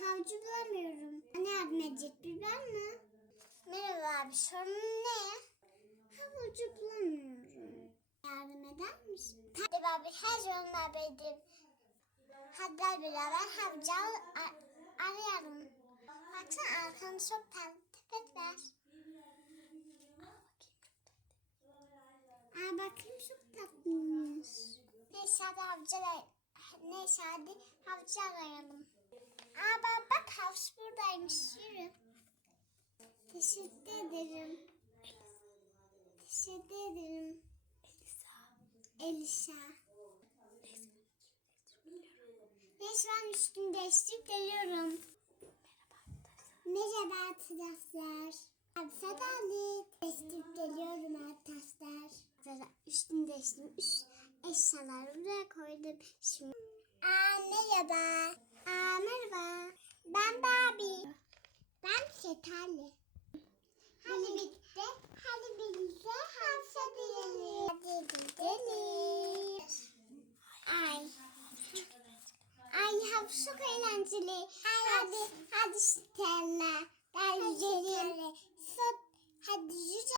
havcı bulamıyorum. Ne yardım edecek bir ben mi? Merhaba abi sorun ne? Havucu bulamıyorum. Yardım eder misin? Hadi abi her ederim. Hadi gel beraber havcı al- a- arayalım. Baksana arkanı çok tatlı tepetler. Aa bakayım çok tatlıymış. Neyse hadi havcı Neyse hadi havcı arayalım. Teşekkür ederim. Teşekkür ederim. Elisa. Neyse ben üstümü değiştirip geliyorum. Merhaba arkadaşlar. Abi Sadalit. Değiştirip geliyorum arkadaşlar. Sonra üstümü değiştirdim. Üst eşyaları buraya koydum. Şimdi. Aa merhaba. Aa merhaba. Ben Barbie. Ben Şekerli. Hadi bitti. Hadi birlikte havza diyelim. Hadi gidelim. Ay. Ay havuz çok eğlenceli. Hadi hadi Stella. Yürü.